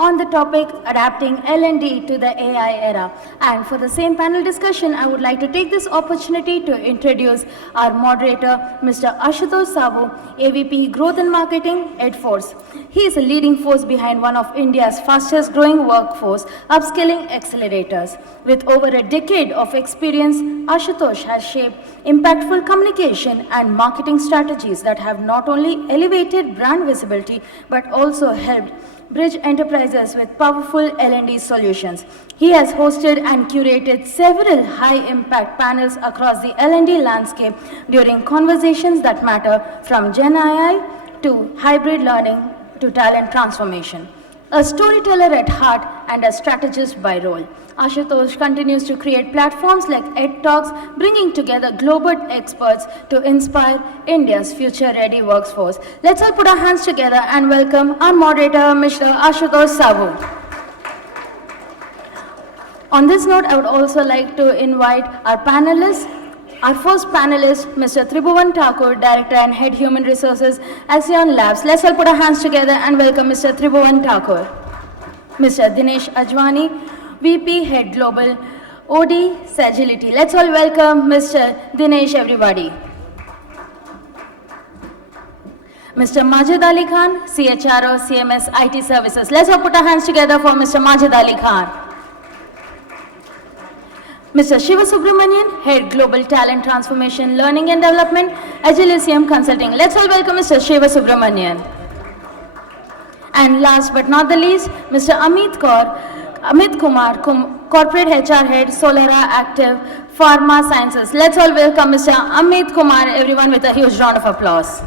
on the topic adapting L&D to the AI era. And for the same panel discussion, I would like to take this opportunity to introduce our moderator, Mr. Ashutosh Saboo, AVP Growth and Marketing, edForce. He is a leading force behind one of India's fastest growing workforce upskilling accelerators. With over a decade of experience, Ashutosh has shaped impactful communication and marketing strategies that have not only elevated brand visibility but also helped bridge enterprises with powerful L&D solutions. He has hosted and curated several high-impact panels across the L&D landscape during conversations that matter, from Gen AI to hybrid learning to talent transformation. A storyteller at heart and a strategist by role, Ashutosh continues to create platforms like edTalks, bringing together global experts to inspire India's future-ready workforce. Let's all put our hands together and welcome our moderator, Mr. Ashutosh Saboo. On this note, I would also like to invite our panelists. Our first panelist, Mr. Tribhuvan Thakur, Director and Head Human Resources, Accion Labs. Let's all put our hands together and welcome Mr. Tribhuvan Thakur. Mr. Dinesh Ajwanl, VP Head Global OD Sagilty. Let's all welcome Mr. Dinesh, everybody. Mr. Majid Ali Khan, CHRO, CMS, IT Services. Let's all put our hands together for Mr. Majid Ali Khan. Mr. Siva Subramanian, Head Global Talent Transformation, Learning and Development, Agilisium Consulting. Let's all welcome Mr. Siva Subramanian. And last but not the least, Mr. Ameet Kumar, Corporate HR Head, Solara Active, Pharma Sciences. Let's all welcome Mr. Ameet Kumar, everyone, with a huge round of applause.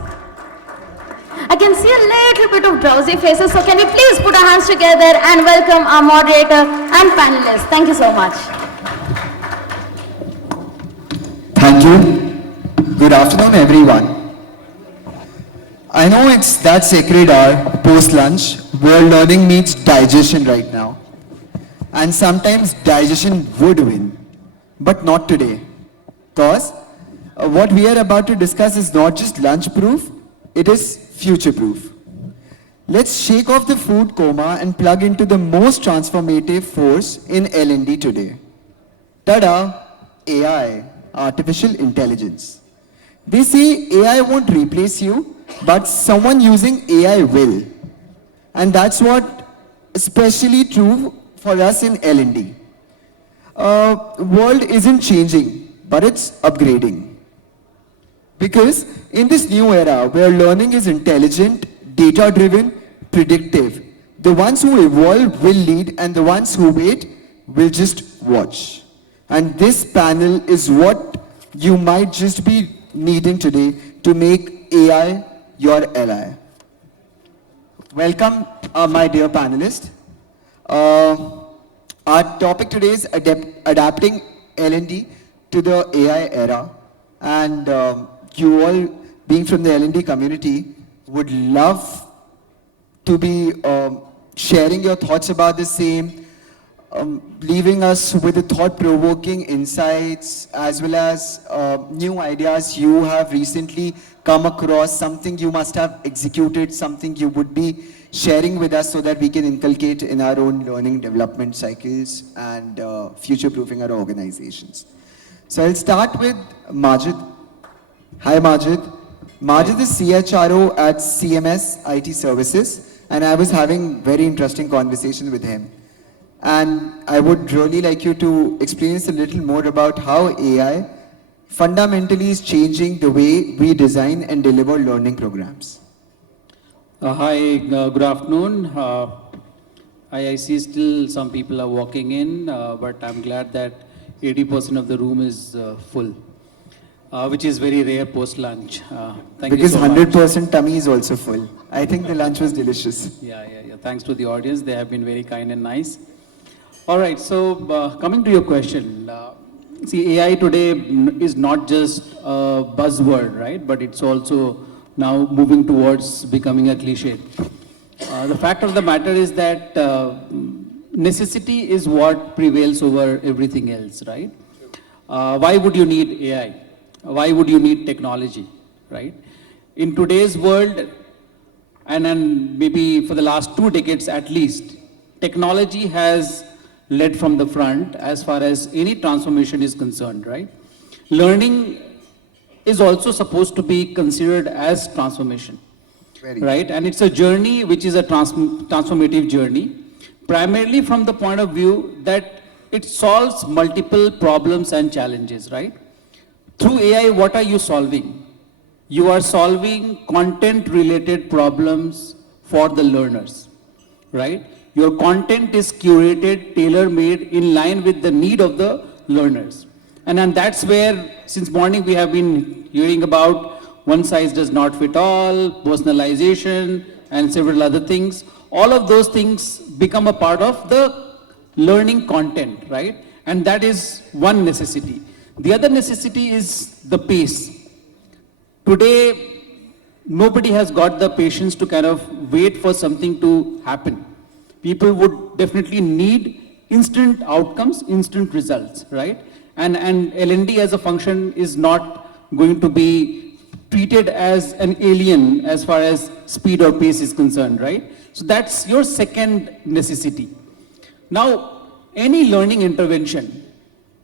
I can see a little bit of drowsy faces, so can we please put our hands together and welcome our moderator and panelists. Thank you so much. Thank you. Good afternoon, everyone. I know it's that sacred hour, post-lunch, where learning meets digestion right now. And sometimes digestion would win, but not today. Because what we are about to discuss is not just lunch-proof, it is future-proof. Let's shake off the food coma and plug into the most transformative force in L&D today. Ta-da! AI. Artificial intelligence. They say AI won't replace you, but someone using AI will. And that's what especially true for us in L&D. World isn't changing, but it's upgrading. Because in this new era where learning is intelligent, data-driven, predictive, the ones who evolve will lead and the ones who wait will just watch. And this panel is what you might just be needing today to make AI your ally. Welcome, my dear panelists. Our topic today is adapting L&D to the AI era. And you all, being from the L&D community, would love to be sharing your thoughts about the same, leaving us with the thought-provoking insights as well as new ideas you have recently come across, something you must have executed, something you would be sharing with us so that we can inculcate in our own learning development cycles and future-proofing our organizations. So I'll start with Majid. Hi, Majid. Majid is CHRO at CMS IT Services, and I was having very interesting conversations with him. And I would really like you to explain us a little more about how AI fundamentally is changing the way we design and deliver learning programs. Hi, good afternoon. I see still some people are walking in, but I'm glad that 80% of the room is full, which is very rare post-lunch. Thank you so much. Because 100% tummy is also full. I think the lunch was delicious. Yeah. Thanks to the audience. They have been very kind and nice. All right, so coming to your question, see, AI today is not just a buzzword, right? But it's also now moving towards becoming a cliche. The fact of the matter is that necessity is what prevails over everything else, right? Why would you need AI? Why would you need technology, right? In today's world, and maybe for the last 2 decades at least, technology has led from the front as far as any transformation is concerned, right? Learning is also supposed to be considered as transformation, right? And it's a journey which is a transformative journey, primarily from the point of view that it solves multiple problems and challenges, right? Through AI, what are you solving? You are solving content-related problems for the learners, right? Your content is curated, tailor-made, in line with the need of the learners. And that's where, since morning, we have been hearing about one size does not fit all, personalization, and several other things. All of those things become a part of the learning content, right? And that is one necessity. The other necessity is the pace. Today, nobody has got the patience to kind of wait for something to happen. People would definitely need instant outcomes, instant results, right? And L&D as a function is not going to be treated as an alien as far as speed or pace is concerned, right? So that's your second necessity. Now, any learning intervention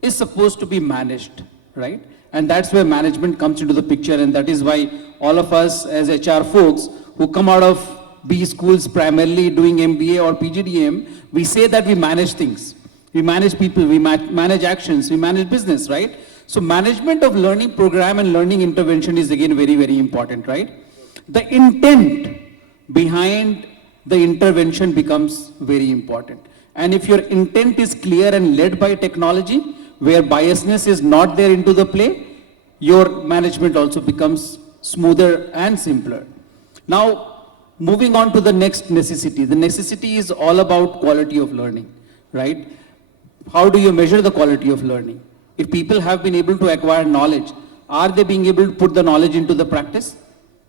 is supposed to be managed, right? And that's where management comes into the picture, and that is why all of us as HR folks who come out of B schools primarily doing MBA or PGDM, we say that we manage things. We manage people, we manage actions, we manage business, right? So management of learning program and learning intervention is again very, very important, right? The intent behind the intervention becomes very important. And if your intent is clear and led by technology, where biasness is not there into the play, your management also becomes smoother and simpler. Now, moving on to the next necessity. The necessity is all about quality of learning, right? How do you measure the quality of learning? If people have been able to acquire knowledge, are they being able to put the knowledge into the practice?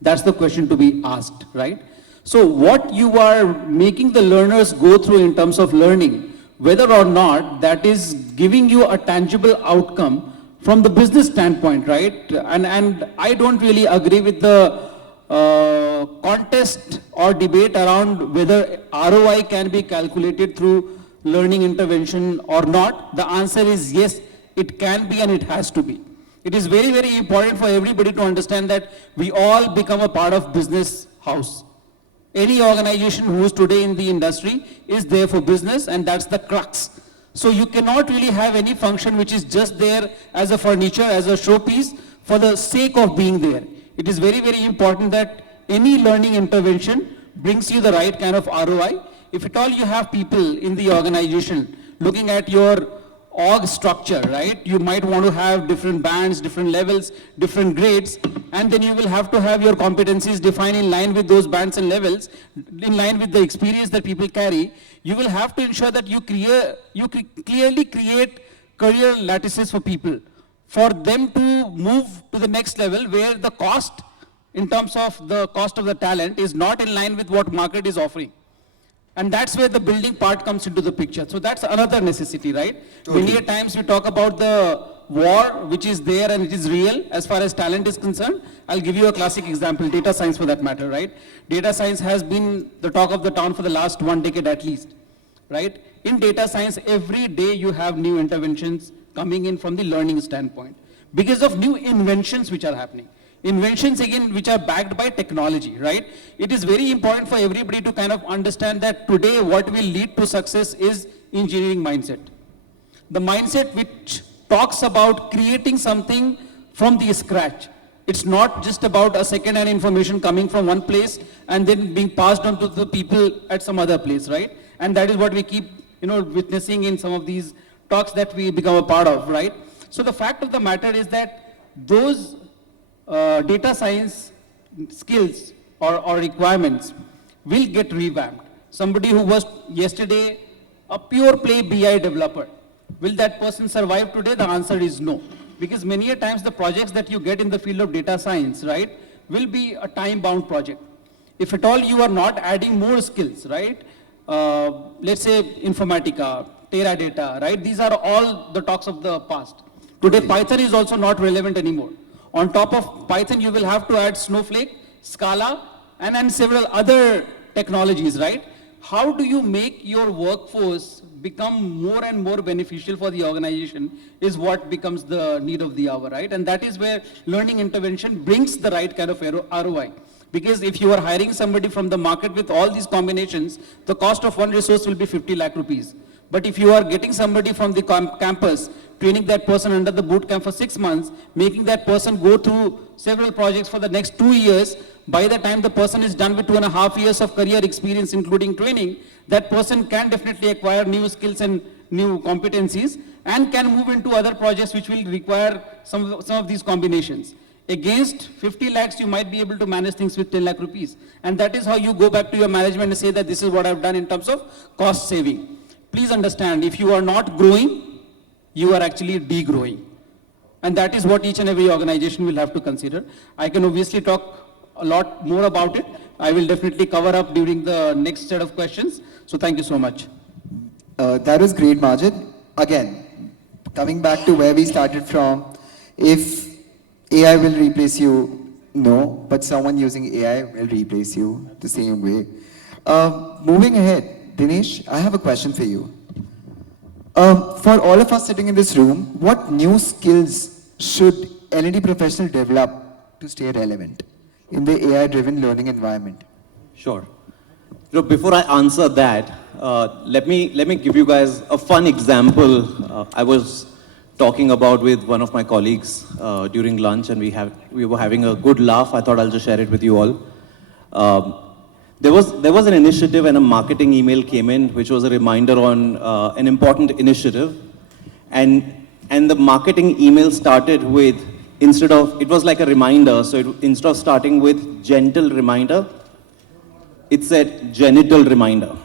That's the question to be asked, right? So what you are making the learners go through in terms of learning, whether or not that is giving you a tangible outcome from the business standpoint, right? And I don't really agree with the contest or debate around whether ROI can be calculated through learning intervention or not. The answer is yes, it can be and it has to be. It is very, very important for everybody to understand that we all become a part of business house. Any organization who is today in the industry is there for business, and that's the crux. So you cannot really have any function which is just there as a furniture, as a showpiece for the sake of being there. It is very, very important that any learning intervention brings you the right kind of ROI. If at all you have people in the organization looking at your org structure, right? You might want to have different bands, different levels, different grades, and then you will have to have your competencies defined in line with those bands and levels, in line with the experience that people carry. You will have to ensure that you clearly create career lattices for people, for them to move to the next level where the cost, in terms of the cost of the talent, is not in line with what market is offering. And that's where the building part comes into the picture. So that's another necessity, right? Totally. Many a times we talk about the war, which is there and it is real as far as talent is concerned. I'll give you a classic example, data science for that matter, right? Data science has been the talk of the town for the last 1 decade at least, right? In data science, every day you have new interventions coming in from the learning standpoint because of new inventions which are happening. Inventions again which are backed by technology, right? It is very important for everybody to kind of understand that today what will lead to success is engineering mindset. The mindset which talks about creating something from the scratch. It's not just about a second-hand information coming from one place and then being passed on to the people at some other place, right? And that is what we keep, witnessing in some of these talks that we become a part of, right? So the fact of the matter is that those data science skills or requirements will get revamped. Somebody who was yesterday a pure play BI developer, will that person survive today? The answer is no. Because many a times the projects that you get in the field of data science, right, will be a time-bound project. If at all you are not adding more skills, right, let's say Informatica, Teradata, right, these are all the talks of the past. Today Python is also not relevant anymore. On top of Python, you will have to add Snowflake, Scala, and several other technologies, right? how do you make your workforce become more and more beneficial for the organization is what becomes the need of the hour, right? And that is where learning intervention brings the right kind of ROI. Because if you are hiring somebody from the market with all these combinations, the cost of one resource will be 50 lakh rupees. But if you are getting somebody from the campus, training that person under the boot camp for 6 months, making that person go through several projects for the next 2 years, by the time the person is done with 2.5 years of career experience, including training, that person can definitely acquire new skills and new competencies and can move into other projects which will require some of these combinations. Against 50 lakhs, you might be able to manage things with 10 lakh rupees. And that is how you go back to your management and say that this is what I've done in terms of cost saving. Please understand, if you are not growing, you are actually degrowing. And that is what each and every organization will have to consider. I can obviously talk a lot more about it. I will definitely cover up during the next set of questions. So thank you so much. That was great, Majid. Again, coming back to where we started from, if AI will replace you, no, but someone using AI will replace you the same way. Moving ahead, Dinesh, I have a question for you. For all of us sitting in this room, what new skills should L&D professional develop to stay relevant in the AI-driven learning environment? Sure. Before I answer that, let me give you guys a fun example. I was talking about with one of my colleagues during lunch, and we were having a good laugh. I thought I'll just share it with you all. There was an initiative, and a marketing email came in, which was a reminder on an important initiative, and the marketing email started with, it was like a reminder. So instead of starting with gentle reminder, it said genital reminder.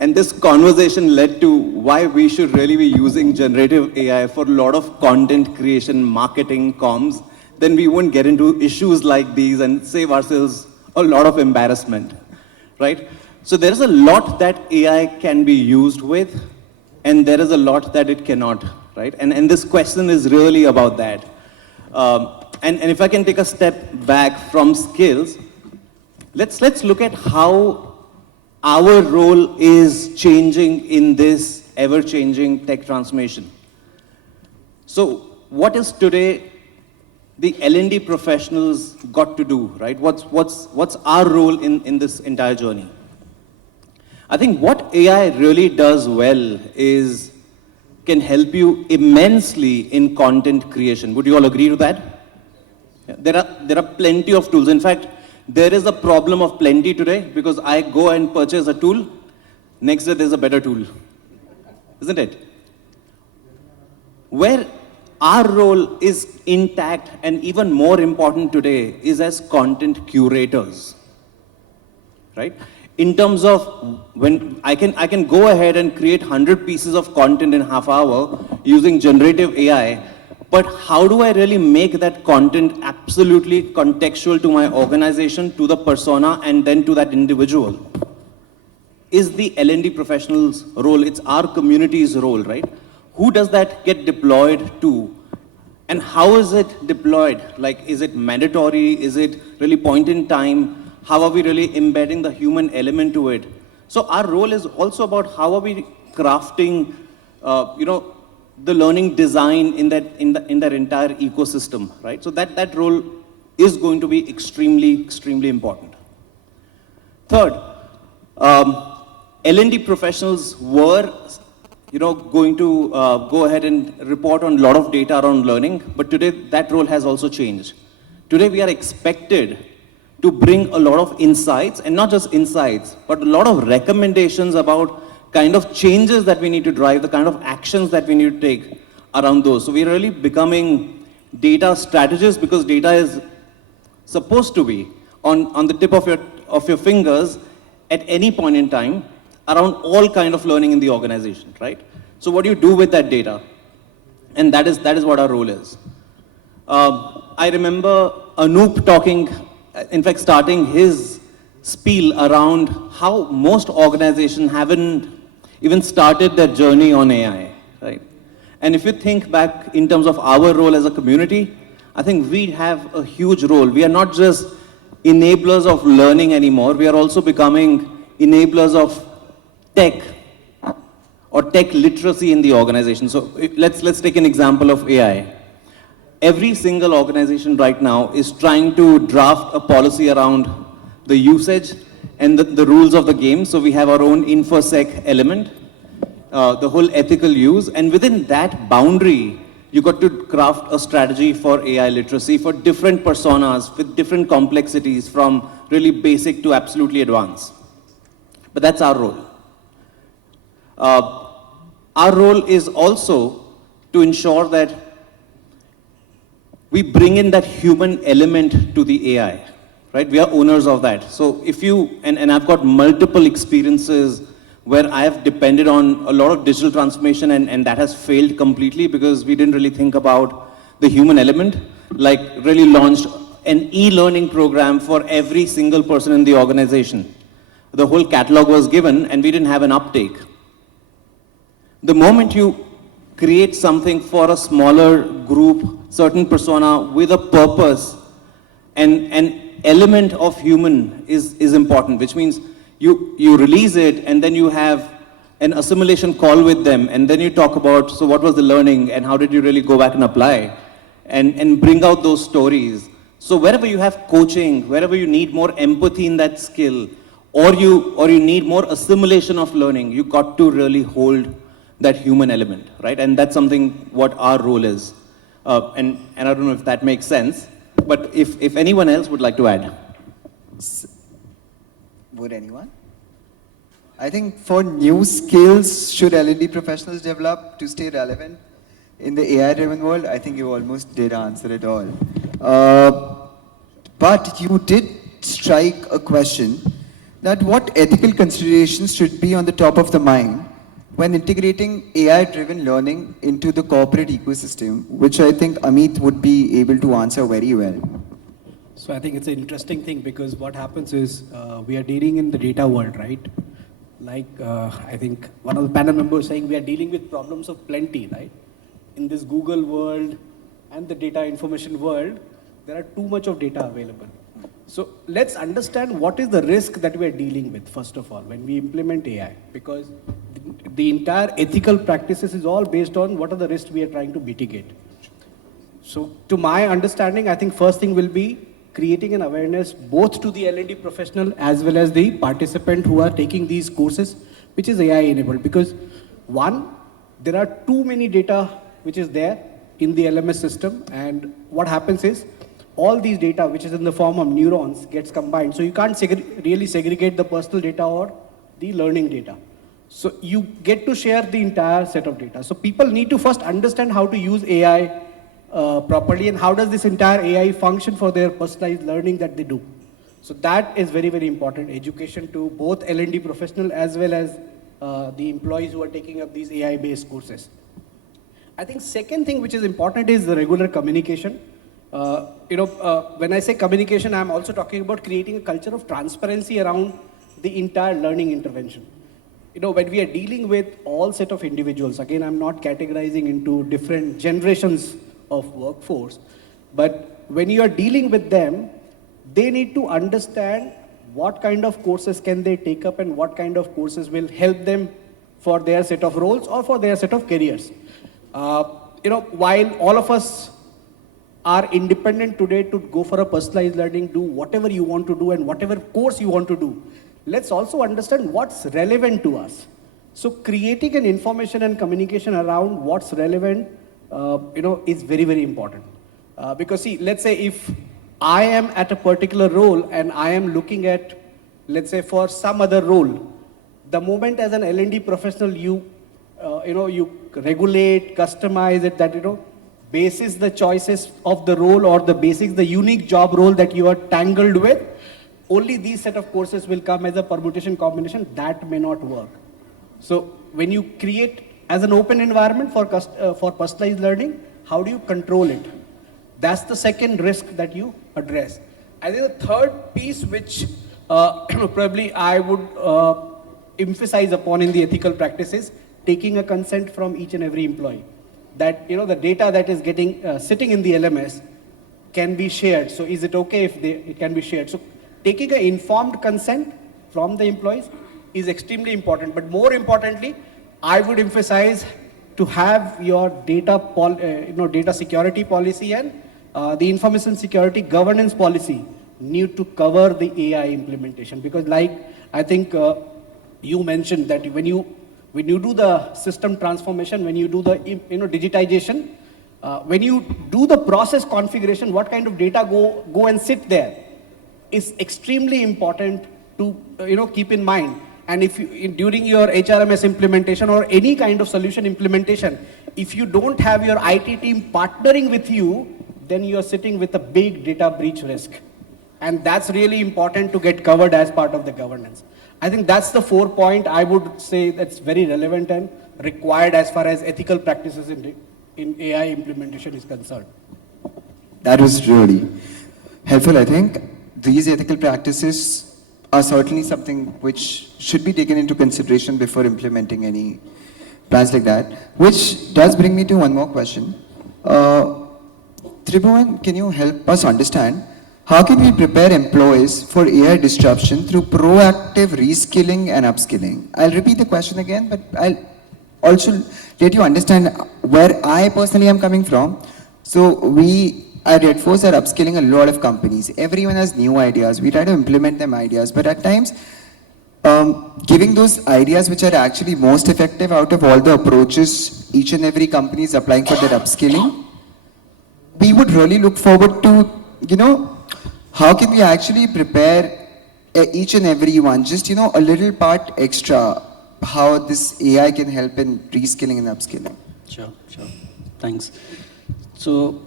And this conversation led to why we should really be using generative AI for a lot of content creation, marketing, comms. Then we won't get into issues like these and save ourselves a lot of embarrassment, right? So there is a lot that AI can be used with, and there is a lot that it cannot, right? And this question is really about that. And if I can take a step back from skills, let's look at how our role is changing in this ever-changing tech transformation. So what is today the L&D professionals got to do, right? What's our role in this entire journey? I think what AI really does well is can help you immensely in content creation. Would you all agree to that? Yeah. There are plenty of tools. In fact, there is a problem of plenty today because I go and purchase a tool, next day there's a better tool, isn't it? Where our role is intact and even more important today is as content curators, right? In terms of when I can go ahead and create 100 pieces of content in half hour using generative AI, but how do I really make that content absolutely contextual to my organization, to the persona, and then to that individual? Is the L&D professional's role, it's our community's role, right? Who does that get deployed to? And how is it deployed? Like, is it mandatory? Is it really point in time? How are we really embedding the human element to it? So our role is also about how are we crafting, the learning design in that entire ecosystem, right? So that role is going to be extremely important. Third, L&D professionals were, going to go ahead and report on a lot of data around learning, but today that role has also changed. Today we are expected to bring a lot of insights, and not just insights, but a lot of recommendations about kind of changes that we need to drive, the kind of actions that we need to take around those. So we're really becoming data strategists because data is supposed to be on the tip of your fingers at any point in time around all kind of learning in the organization, right? So what do you do with that data? And that is what our role is. I remember Anoop talking, in fact, starting his spiel around how most organizations haven't even started their journey on AI, right? And if you think back in terms of our role as a community, I think we have a huge role. We are not just enablers of learning anymore. We are also becoming enablers of tech or tech literacy in the organization. So let's take an example of AI. Every single organization right now is trying to draft a policy around the usage and the rules of the game. So we have our own InfoSec element, the whole ethical use, and within that boundary, you got to craft a strategy for AI literacy for different personas with different complexities from really basic to absolutely advanced. But that's our role. Our role is also to ensure that we bring in that human element to the AI, right? We are owners of that. So if you, and I've got multiple experiences where I have depended on a lot of digital transformation and that has failed completely because we didn't really think about the human element, like really launched an e-learning program for every single person in the organization. The whole catalog was given and we didn't have an uptake. The moment you create something for a smaller group, certain persona with a purpose, and an element of human is important, which means you release it and then you have an assimilation call with them and then you talk about, so what was the learning and how did you really go back and apply and bring out those stories. So wherever you have coaching, wherever you need more empathy in that skill, or you need more assimilation of learning, you got to really hold that human element, right? And that's something what our role is. And I don't know if that makes sense, but if anyone else would like to add. Would anyone? I think for new skills, should L&D professionals develop to stay relevant in the AI-driven world? I think you almost did answer it all. But you did strike a question that what ethical considerations should be on the top of the mind when integrating AI-driven learning into the corporate ecosystem, which I think Ameet would be able to answer very well. So I think it's an interesting thing because what happens is we are dealing in the data world, right? Like I think one of the panel members saying we are dealing with problems of plenty, right? In this Google world and the data information world, there are too much of data available. So let's understand what is the risk that we are dealing with, first of all, when we implement AI, because the entire ethical practices is all based on what are the risks we are trying to mitigate. So to my understanding, I think first thing will be creating an awareness both to the L&D professional as well as the participant who are taking these courses, which is AI enabled. Because one, there are too many data which is there in the LMS system, and what happens is all these data which is in the form of neurons gets combined. So you can't really segregate the personal data or the learning data. So you get to share the entire set of data. So people need to first understand how to use AI properly and how does this entire AI function for their personalized learning that they do. So that is very, very important. Education to both L&D professional as well as the employees who are taking up these AI-based courses. I think second thing which is important is the regular communication. When I say communication, I'm also talking about creating a culture of transparency around the entire learning intervention. When we are dealing with all set of individuals, again, I'm not categorizing into different generations of workforce, but when you are dealing with them, they need to understand what kind of courses can they take up and what kind of courses will help them for their set of roles or for their set of careers. While all of us are independent today to go for a personalized learning, do whatever you want to do and whatever course you want to do, let's also understand what's relevant to us. So creating an information and communication around what's relevant, is very, very important. Because see, let's say if I am at a particular role and I am looking at, let's say for some other role, the moment as an L&D professional, you regulate, customize it, that, basis the choices of the role or the basics, the unique job role that you are tangled with, only these set of courses will come as a permutation combination. That may not work. So when you create as an open environment for personalized learning, how do you control it? That's the second risk that you address. I think the third piece which probably I would emphasize upon in the ethical practices, taking a consent from each and every employee. That the data that is getting sitting in the LMS, can be shared. So is it okay if it can be shared? So taking an informed consent from the employees is extremely important. But more importantly, I would emphasize to have your data security policy and the information security governance policy need to cover the AI implementation. Because like I think you mentioned that when you do the system transformation, when you do the digitization, when you do the process configuration, what kind of data go and sit there is extremely important to keep in mind. And if you, during your HRMS implementation or any kind of solution implementation, if you don't have your IT team partnering with you, then you are sitting with a big data breach risk. And that's really important to get covered as part of the governance. I think that's the 4 point I would say that's very relevant and required as far as ethical practices in AI implementation is concerned. That was really helpful. I think these ethical practices are certainly something which should be taken into consideration before implementing any plans like that. Which does bring me to one more question. Tribhuvan, can you help us understand how can we prepare employees for AI disruption through proactive reskilling and upskilling? I'll repeat the question again, but I'll also let you understand where I personally am coming from. So we at edForce are upskilling a lot of companies. Everyone has new ideas. We try to implement them ideas, but at times, giving those ideas which are actually most effective out of all the approaches each and every company is applying for their upskilling, we would really look forward to, how can we actually prepare each and every one, just, a little part extra, how this AI can help in reskilling and upskilling. Sure. Thanks. So,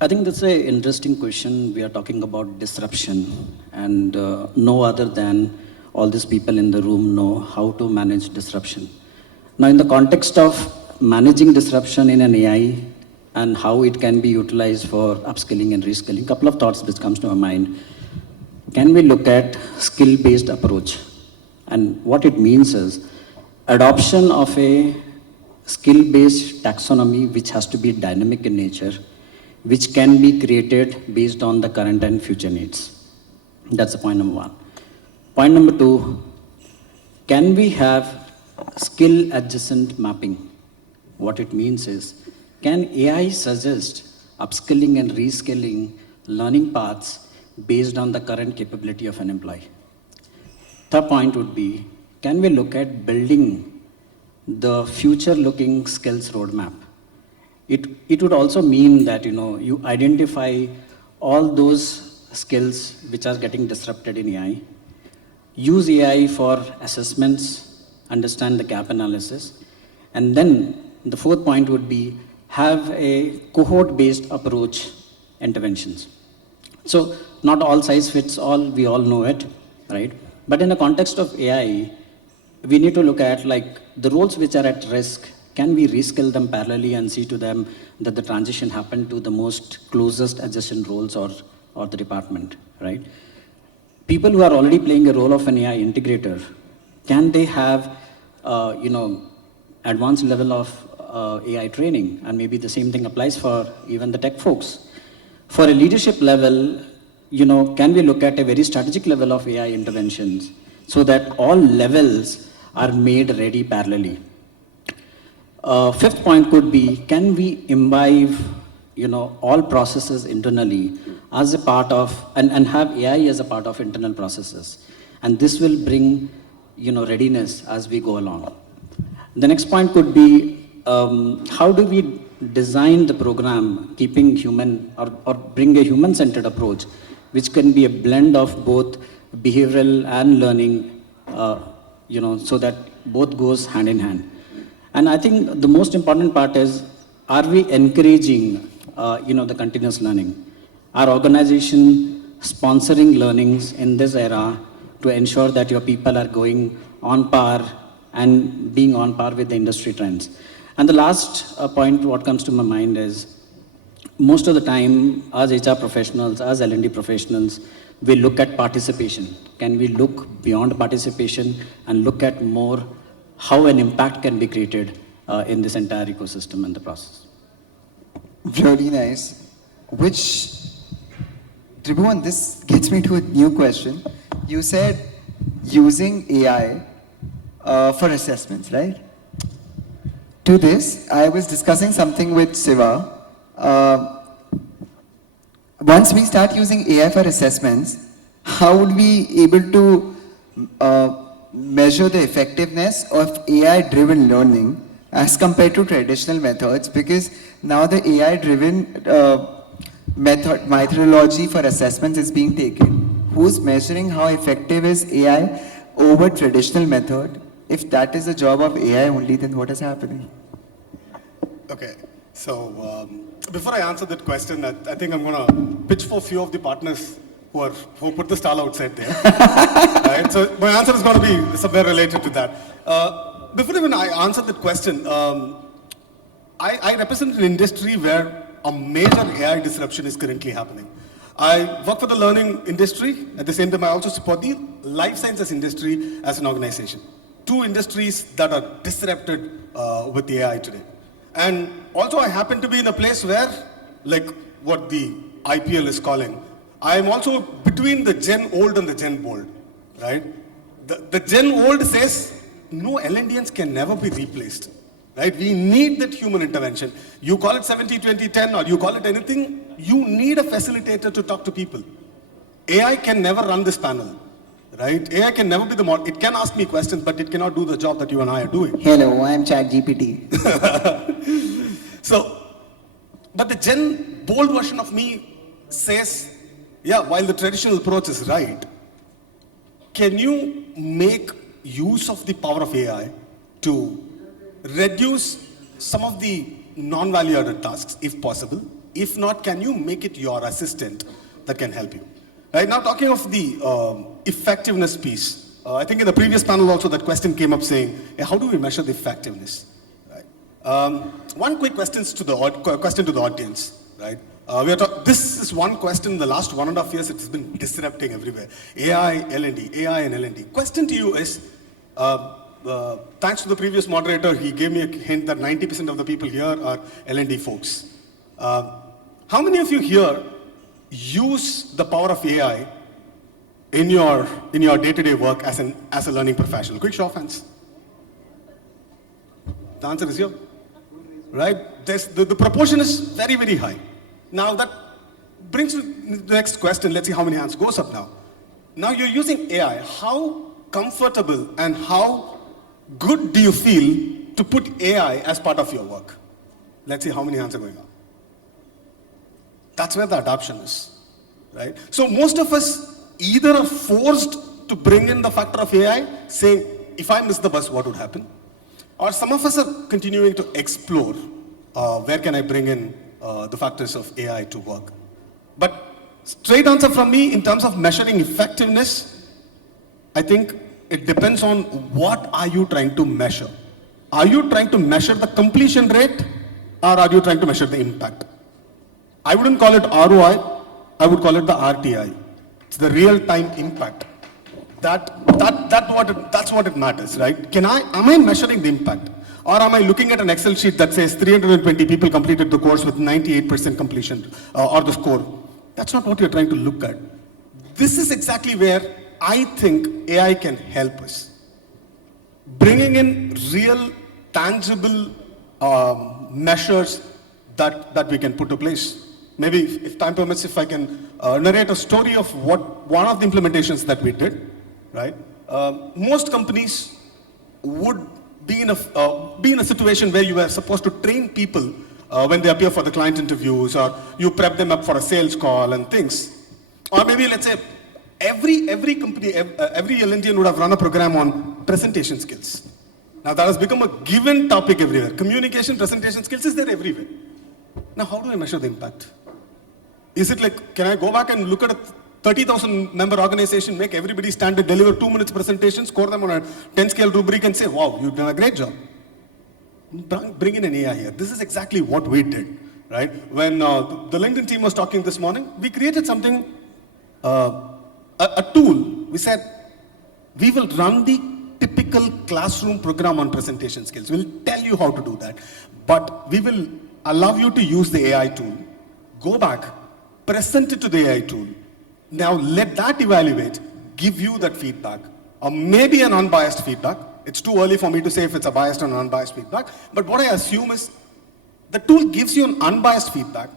I think that's an interesting question. We are talking about disruption, and no other than all these people in the room know how to manage disruption. Now, in the context of managing disruption in an AI and how it can be utilized for upskilling and reskilling, couple of thoughts which comes to my mind. Can we look at skill-based approach? And what it means is adoption of a skill-based taxonomy which has to be dynamic in nature, which can be created based on the current and future needs. That's the point number one. Point number two, can we have skill adjacent mapping? What it means is, can AI suggest upskilling and reskilling learning paths based on the current capability of an employee? Third point would be, can we look at building the future-looking skills roadmap? It would also mean that you identify all those skills which are getting disrupted in AI, use AI for assessments, understand the gap analysis, and then the fourth point would be have a cohort-based approach interventions. So not all size fits all, we all know it, right? But in the context of AI, we need to look at like the roles which are at risk. Can we reskill them parallelly and see to them that the transition happened to the most closest adjacent roles or the department, right? People who are already playing a role of an AI integrator, can they have, advanced level of AI training? And maybe the same thing applies for even the tech folks. For a leadership level, can we look at a very strategic level of AI interventions so that all levels are made ready parallelly? Fifth point could be, can we imbibe, all processes internally as a part of, and have AI as a part of internal processes. And this will bring, readiness as we go along. The next point could be, how do we design the program keeping human or bring a human-centered approach, which can be a blend of both behavioral and learning, so that both goes hand in hand. And I think the most important part is, are we encouraging, the continuous learning? Our organization sponsoring learnings in this era to ensure that your people are going on par and being on par with the industry trends. And the last point what comes to my mind is, most of the time, as HR professionals, as L&D professionals, we look at participation. Can we look beyond participation and look at more how an impact can be created in this entire ecosystem and the process? Really nice. Which Tribhuvan, this gets me to a new question. You said using AI for assessments, right? To this, I was discussing something with Siva. Once we start using AI for assessments, how would we able to measure the effectiveness of AI-driven learning as compared to traditional methods? Because now the AI-driven methodology for assessments is being taken. Who's measuring how effective is AI over traditional method? If that is the job of AI only, then what is happening? Okay, so before I answer that question, I think I'm going to pitch for a few of the partners who put the stall outside there. Right? So my answer is going to be somewhere related to that. Before even I answer that question, I represent an industry where a major AI disruption is currently happening. I work for the learning industry. At the same time, I also support the life sciences industry as an organization. Two industries that are disrupted with the AI today. And also I happen to be in a place where, like what the IPL is calling, I am also between the Gen old and the Gen bold, right? The Gen old says, no, LNDians can never be replaced, right? We need that human intervention. You call it 70-20-10 or you call it anything, you need a facilitator to talk to people. AI can never run this panel, right? AI can never be the mod. It can ask me questions, but it cannot do the job that you and I are doing. Hello, I'm ChatGPT. So, but the Gen bold version of me says, yeah, while the traditional approach is right, can you make use of the power of AI to reduce some of the non-value added tasks, if possible? If not, can you make it your assistant that can help you? Right now, talking of the effectiveness piece, I think in the previous panel also that question came up saying, hey, how do we measure the effectiveness? Right? One quick question to the audience, right? This is one question in the last 1.5 years, it's been disrupting everywhere. AI, L&D, AI and L&D. Question to you is, thanks to the previous moderator, he gave me a hint that 90% of the people here are L&D folks. How many of you here use the power of AI in your day-to-day work as a learning professional? Quick show of hands. The answer is here, right? The proportion is very, very high. Now that brings me to the next question. Let's see how many hands goes up now. Now you're using AI. How comfortable and how good do you feel to put AI as part of your work? Let's see how many hands are going up. That's where the adoption is, right? So most of us either are forced to bring in the factor of AI, saying, if I miss the bus, what would happen? Or some of us are continuing to explore, where can I bring in the factors of AI to work? But straight answer from me, in terms of measuring effectiveness, I think it depends on what are you trying to measure. Are you trying to measure the completion rate, or are you trying to measure the impact? I wouldn't call it ROI, I would call it the RTI. It's the real-time impact. That's what it matters, right? Am I measuring the impact? Or am I looking at an Excel sheet that says 320 people completed the course with 98% completion or the score? That's not what you're trying to look at. This is exactly where I think AI can help us. Bringing in real, tangible measures that we can put to place. Maybe, if time permits, if I can narrate a story of one of the implementations that we did, right? Most companies would be in a situation where you are supposed to train people when they appear for the client interviews, or you prep them up for a sales call and things. Or maybe, let's say, every company, every L&Dian would have run a program on presentation skills. Now that has become a given topic everywhere. Communication, presentation skills is there everywhere. Now how do I measure the impact? Is it like, can I go back and look at a 30,000 member organization, make everybody stand and deliver 2 minutes presentation, score them on a 10 scale rubric and say, wow, you've done a great job. Bring in an AI here. This is exactly what we did, right? When the LinkedIn team was talking this morning, we created something, a tool. We said, we will run the typical classroom program on presentation skills. We'll tell you how to do that. But we will allow you to use the AI tool. Go back, present it to the AI tool, Now let that evaluate, give you that feedback, or maybe an unbiased feedback. It's too early for me to say if it's a biased or an unbiased feedback, but what I assume is the tool gives you an unbiased feedback.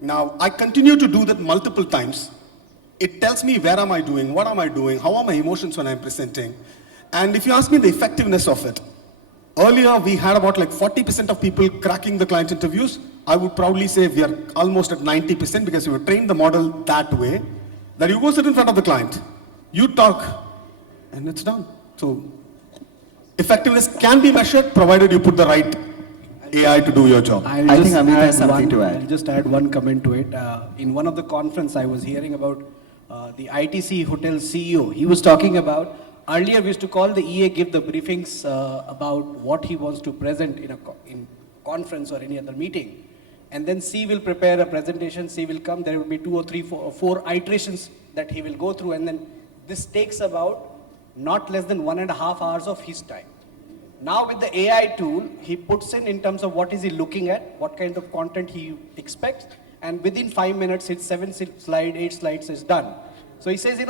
Now, I continue to do that multiple times. It tells me where am I doing, what am I doing, how are my emotions when I'm presenting. And if you ask me the effectiveness of it, earlier we had about like 40% of people cracking the client interviews. I would probably say we are almost at 90% because we have trained the model that way, that you go sit in front of the client, you talk, and it's done. So effectiveness can be measured provided you put the right AI to do your job. I think Ameet has something to add. I'll just add one comment to it. In one of the conference, I was hearing about the ITC hotel CEO. He was talking about, earlier we used to call the EA, give the briefings about what he wants to present in a conference or any other meeting. And then C will prepare a presentation, C will come, there will be 2 or 3, 4 iterations that he will go through, and then this takes about not less than 1.5 hours of his time. Now with the AI tool, he puts in terms of what is he looking at, what kind of content he expects, and within 5 minutes, his 7 slide, 8 slides is done. So he says,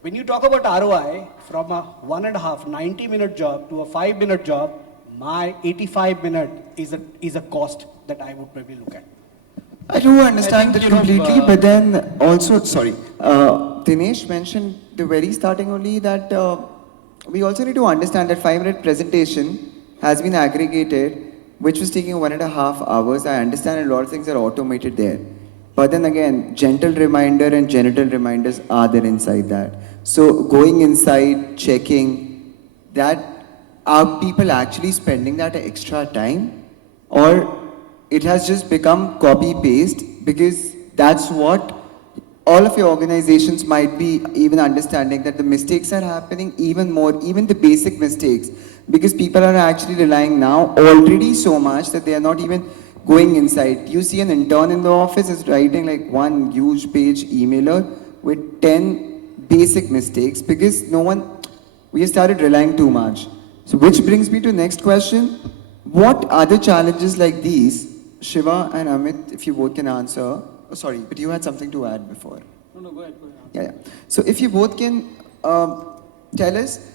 when you talk about ROI, from a 1.5, 90-minute job to a 5-minute job, my 85-minute is a cost that I would probably look at. I do understand I that think, completely, but then also, sorry, Dinesh mentioned the very starting only that we also need to understand that 5-minute presentation has been aggregated, which was taking 1.5 hours. I understand a lot of things are automated there. But then again, gentle reminder and genital reminders are there inside that. So going inside, checking, that are people actually spending that extra time? Or it has just become copy-paste because that's what all of your organizations might be even understanding, that the mistakes are happening even more, even the basic mistakes, because people are actually relying now already so much that they are not even going inside. You see an intern in the office is writing like one huge page emailer with 10 basic mistakes because we started relying too much. So which brings me to next question. What other challenges like these, Siva and Ameet, if you both can answer. Oh, sorry, but you had something to add before. No, go ahead. Yeah. So if you both can tell us,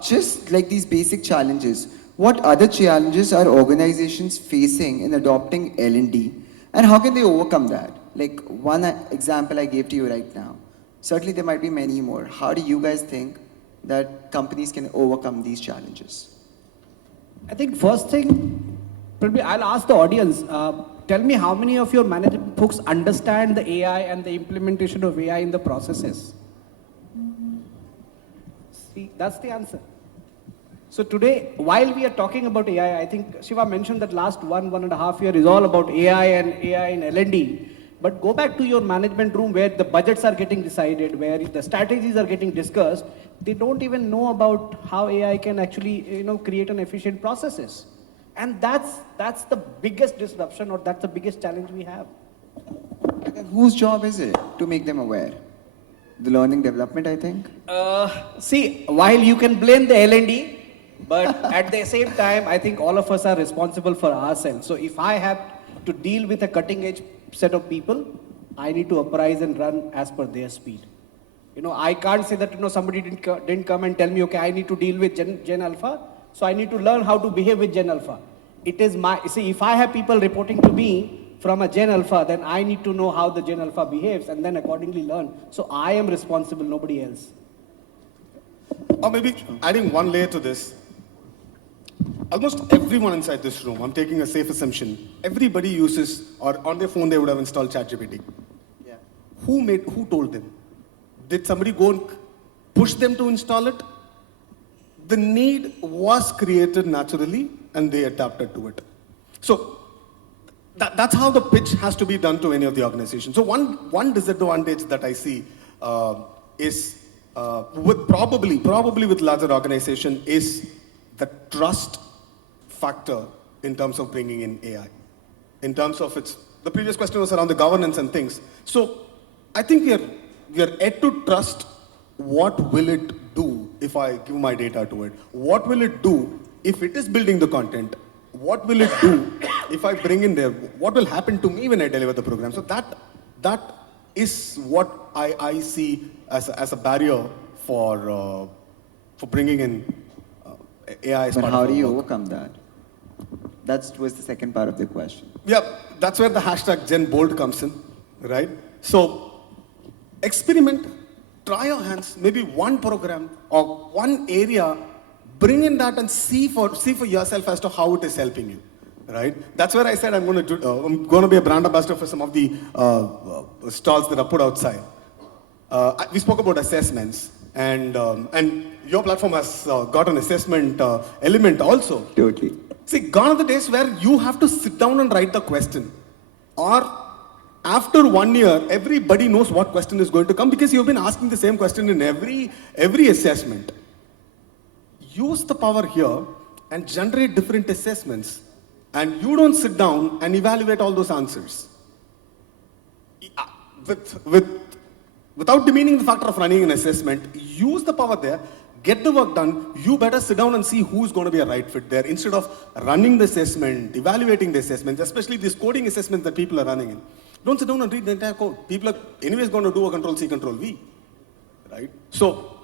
just like these basic challenges, what other challenges are organizations facing in adopting L&D, and how can they overcome that? Like one example I gave to you right now. Certainly there might be many more. How do you guys think that companies can overcome these challenges? I think first thing, probably I'll ask the audience, tell me how many of your management folks understand the AI and the implementation of AI in the processes? See, that's the answer. So today, while we are talking about AI, I think Siva mentioned that last 1.5 years is all about AI and AI in L&D. But go back to your management room where the budgets are getting decided, where the strategies are getting discussed. They don't even know about how AI can actually, create an efficient processes. And that's the biggest disruption, or that's the biggest challenge we have. And then whose job is it to make them aware? The learning development, I think. See, while you can blame the L&D, but at the same time, I think all of us are responsible for ourselves. So if I have to deal with a cutting edge set of people, I need to uprise and run as per their speed. I can't say that somebody didn't come and tell me, okay, I need to deal with Gen Alpha, so I need to learn how to behave with Gen Alpha. It is if I have people reporting to me from a Gen Alpha, then I need to know how the Gen Alpha behaves and then accordingly learn. So I am responsible, nobody else. Or maybe adding one layer to this. Almost everyone inside this room, I'm taking a safe assumption, everybody uses, or on their phone they would have installed ChatGPT. Yeah. Who told them? Did somebody go and push them to install it? The need was created naturally and they adapted to it. So that's how the pitch has to be done to any of the organizations. So one disadvantage that I see is probably with larger organization is the trust factor in terms of bringing in AI. In terms of the previous question was around the governance and things. So I think we are yet to trust what will it do if I give my data to it. What will it do if it is building the content? What will it do if I bring in there? What will happen to me when I deliver the program? So that is what I see as a barrier for bringing in AI as But part how of do our you work. overcome that? That was the second part of the question. Yeah, that's where the hashtag GenBold comes in, right? So experiment, try your hands, maybe one program or one area, bring in that and see for yourself as to how it is helping you, right? That's where I said I'm going to be a brand ambassador for some of the stalls that are put outside. We spoke about assessments, and your platform has got an assessment element also. Totally. See, gone are the days where you have to sit down and write the question. Or after 1 year, everybody knows what question is going to come because you've been asking the same question in every assessment. Use the power here and generate different assessments. And you don't sit down and evaluate all those answers. Without demeaning the factor of running an assessment, use the power there. Get the work done. You better sit down and see who's going to be a right fit there instead of running the assessment, evaluating the assessments, especially these coding assessments that people are running in. Don't sit down and read the entire code. People are anyways going to do a Control-C, Control-V, right? So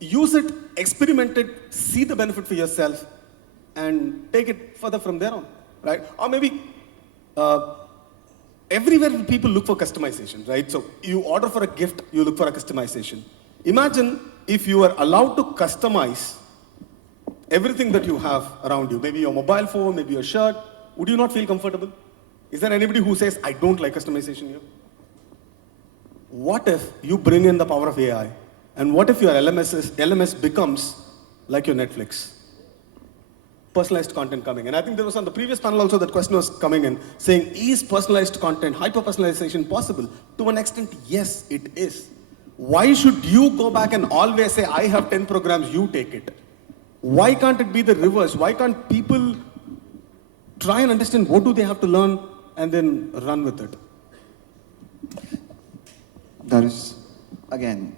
use it, experiment it, see the benefit for yourself, and take it further from there on, right? Or maybe everywhere people look for customization, right? So you order for a gift, you look for a customization. Imagine if you are allowed to customize everything that you have around you, maybe your mobile phone, maybe your shirt, would you not feel comfortable? Is there anybody who says, I don't like customization here? What if you bring in the power of AI? And what if your LMS becomes like your Netflix? Personalized content coming in. I think there was on the previous panel also that question was coming in, saying, is personalized content, hyper-personalization possible? To an extent, yes, it is. Why should you go back and always say, I have 10 programs, you take it? Why can't it be the reverse? Why can't people try and understand what do they have to learn and then run with it? That is, again,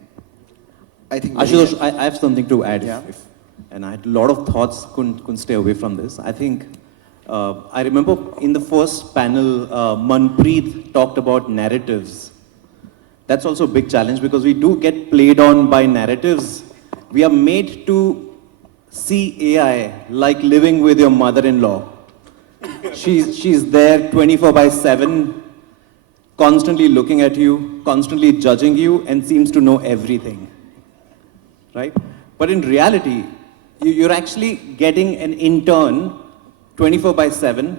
I think... Ashutosh, I have something to add. Yeah. And I had a lot of thoughts, couldn't stay away from this. I think, I remember in the first panel, Manpreet talked about narratives. That's also a big challenge because we do get played on by narratives. We are made to see AI like living with your mother-in-law. She's there 24/7, constantly looking at you, constantly judging you, and seems to know everything, right? But in reality, you're actually getting an intern 24/7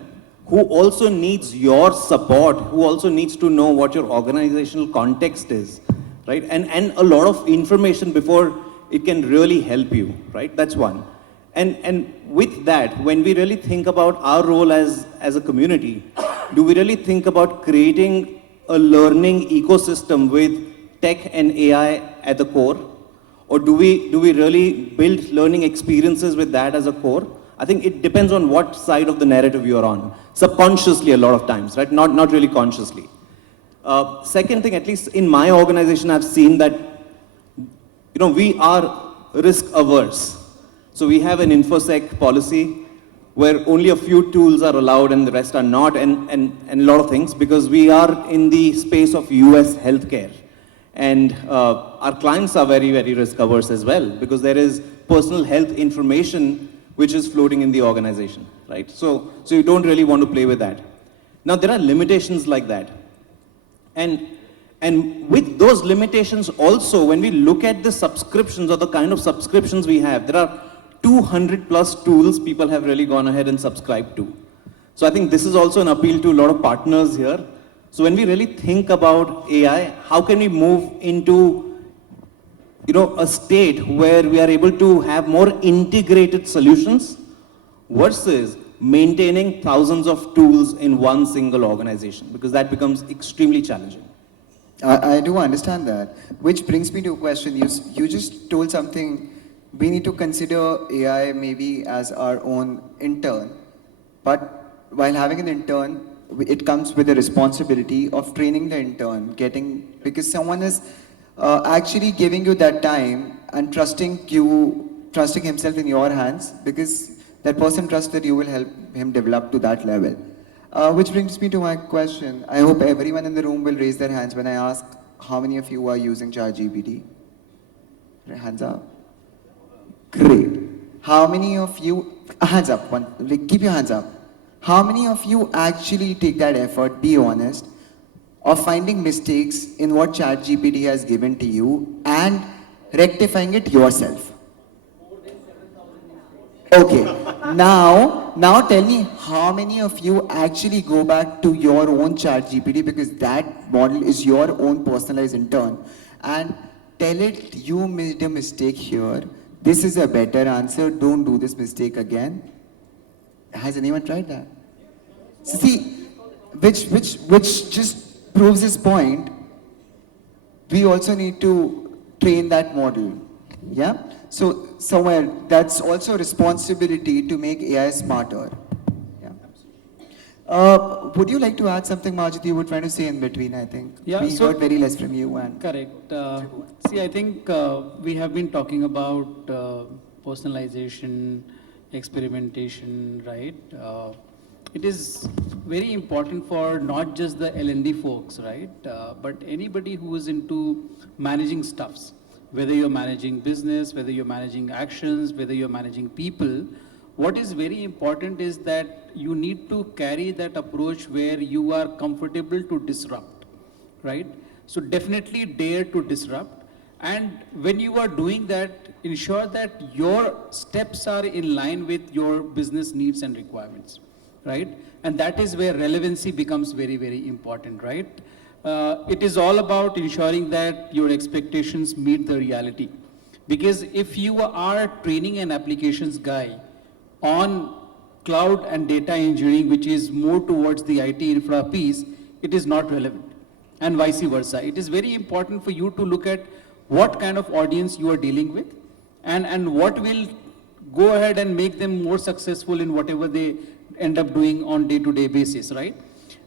who also needs your support, who also needs to know what your organizational context is, right? And a lot of information before it can really help you, right? That's one. And with that, when we really think about our role as a community, do we really think about creating a learning ecosystem with tech and AI at the core? Or do we really build learning experiences with that as a core? I think it depends on what side of the narrative you're on. Subconsciously a lot of times, right? Not really consciously. Second thing, at least in my organization, I've seen that, we are risk averse. So we have an InfoSec policy where only a few tools are allowed and the rest are not, and a lot of things, because we are in the space of US healthcare. And our clients are very, very risk averse as well, because there is personal health information which is floating in the organization, right? So you don't really want to play with that. Now, there are limitations like that. And with those limitations also, when we look at the subscriptions or the kind of subscriptions we have, there are 200 plus tools people have really gone ahead and subscribed to. So I think this is also an appeal to a lot of partners here. So when we really think about AI, how can we move into a state where we are able to have more integrated solutions versus maintaining thousands of tools in one single organization, because that becomes extremely challenging. I do understand that, which brings me to a question. You just told something, we need to consider AI maybe as our own intern, but while having an intern, it comes with the responsibility of training the intern, because someone is actually giving you that time and trusting himself in your hands, because that person trusts that you will help him develop to that level. Which brings me to my question. I hope everyone in the room will raise their hands when I ask how many of you are using ChatGPT. Hands up. Great. How many of you, hands up, keep your hands up. How many of you actually take that effort, be honest, of finding mistakes in what ChatGPT has given to you and rectifying it yourself? Okay, now tell me how many of you actually go back to your own ChatGPT, because that model is your own personalized intern, and tell it you made a mistake here. This is a better answer. Don't do this mistake again. Has anyone tried that? See, which just proves his point. We also need to train that model. Yeah? So somewhere that's also a responsibility to make AI smarter. Yeah. Would you like to add something, Majid? You were trying to say in between, I think. Yeah, We heard very less from you. And Correct. See, I think we have been talking about personalization, experimentation, right? It is very important for not just the L&D folks, right? But anybody who is into managing stuffs, whether you're managing business, whether you're managing actions, whether you're managing people. What is very important is that you need to carry that approach where you are comfortable to disrupt, right? So definitely dare to disrupt. And when you are doing that, ensure that your steps are in line with your business needs and requirements, right? And that is where relevancy becomes very, very important, right? It is all about ensuring that your expectations meet the reality. Because if you are training an applications guy on cloud and data engineering, which is more towards the IT infra piece, it is not relevant. And vice versa. It is very important for you to look at what kind of audience you are dealing with and what will go ahead and make them more successful in whatever they end up doing on day-to-day basis, right?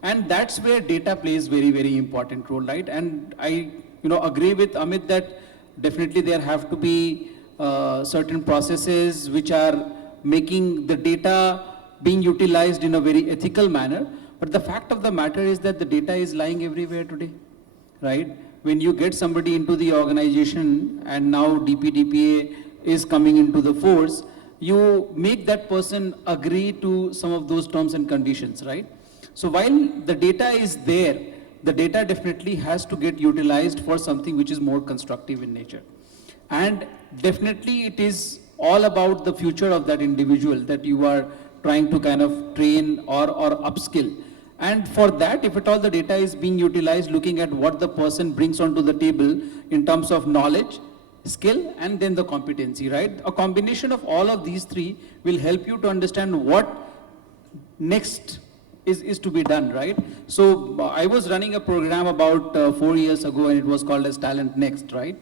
And that's where data plays very, very important role, right? And I, agree with Ameet that definitely there have to be certain processes which are making the data being utilized in a very ethical manner. But the fact of the matter is that the data is lying everywhere today, right? When you get somebody into the organization and now DPDPA is coming into the force, you make that person agree to some of those terms and conditions, right? So while the data is there, the data definitely has to get utilized for something which is more constructive in nature. And definitely it is all about the future of that individual that you are trying to kind of train or upskill. And for that, if at all the data is being utilized, looking at what the person brings onto the table in terms of knowledge, skill, and then the competency, right? A combination of all of these three will help you to understand what next is to be done, right? So I was running a program about 4 years ago, and it was called as Talent Next, right?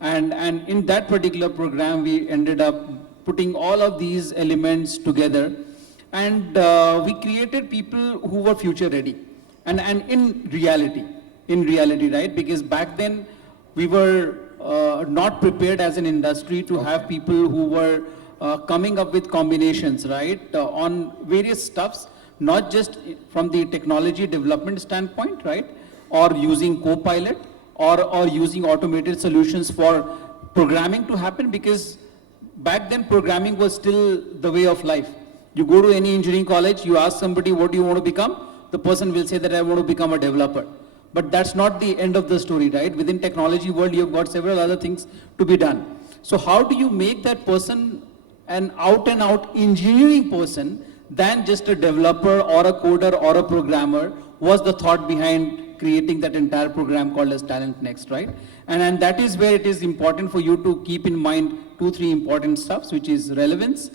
And in that particular program, we ended up putting all of these elements together, and we created people who were future ready, and in reality, right? Because back then we were not prepared as an industry to have people who were coming up with combinations, right, on various stuffs, not just from the technology development standpoint, right, or using Copilot or using automated solutions for programming to happen, because back then programming was still the way of life. You go to any engineering college, you ask somebody, what do you want to become? The person will say that I want to become a developer. But that's not the end of the story, right? Within technology world, you've got several other things to be done. So how do you make that person an out and out engineering person than just a developer or a coder or a programmer was the thought behind creating that entire program called as Talent Next, right? And that is where it is important for you to keep in mind 2-3 important stuffs, which is relevance